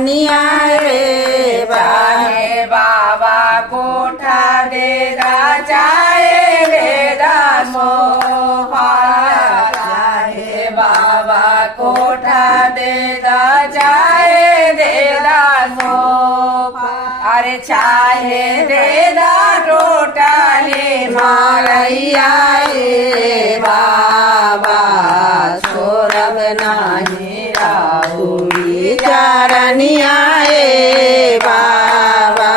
चारनिया रे चाहे बाबा कोठा दे दा चाहे दे दा सोफा चाहे बाबा कोठा दे दा चाहे दे दा सोफा अरे चाहे दे दा टोटाले मारैया रे बाबा छोड़ब नाही राउरी चारनिया रे बाबा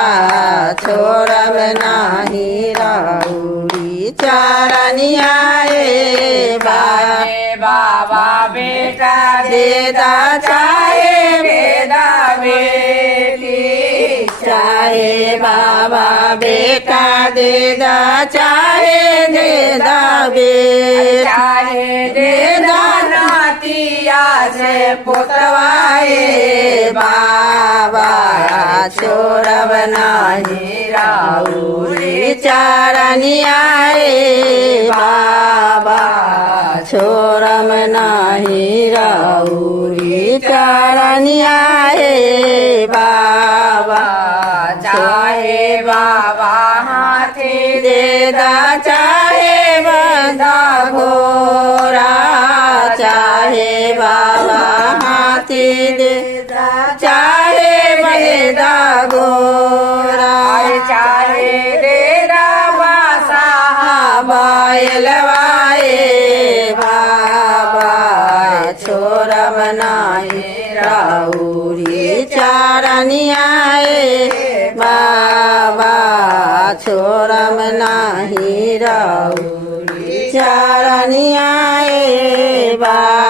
छोड़ब नाही राउरी चारनिया रे बाबा बेटा देदा चाहे बेदा बेटी चाहे बाबा बेटा देदा चाहे देदा बेटा चाहे देदा नातिया से पुतवाए बाबा छोड़ब नाही राउरी चारनिया रे बाबा छोड़ब नाही राउरी चारनिया रे बाबा चाहे बाबा हाथी देदा चाहे बंदा घोड़ा चाहे बाबा हाथी देदा चाहे बंदा घोड़ा चाहे देदा बासा बैलवाए बाबा छोड़ब नाही राउरी चारनिया रे बाबा छोड़ब नाही राउरी चारनिया रे बाबा।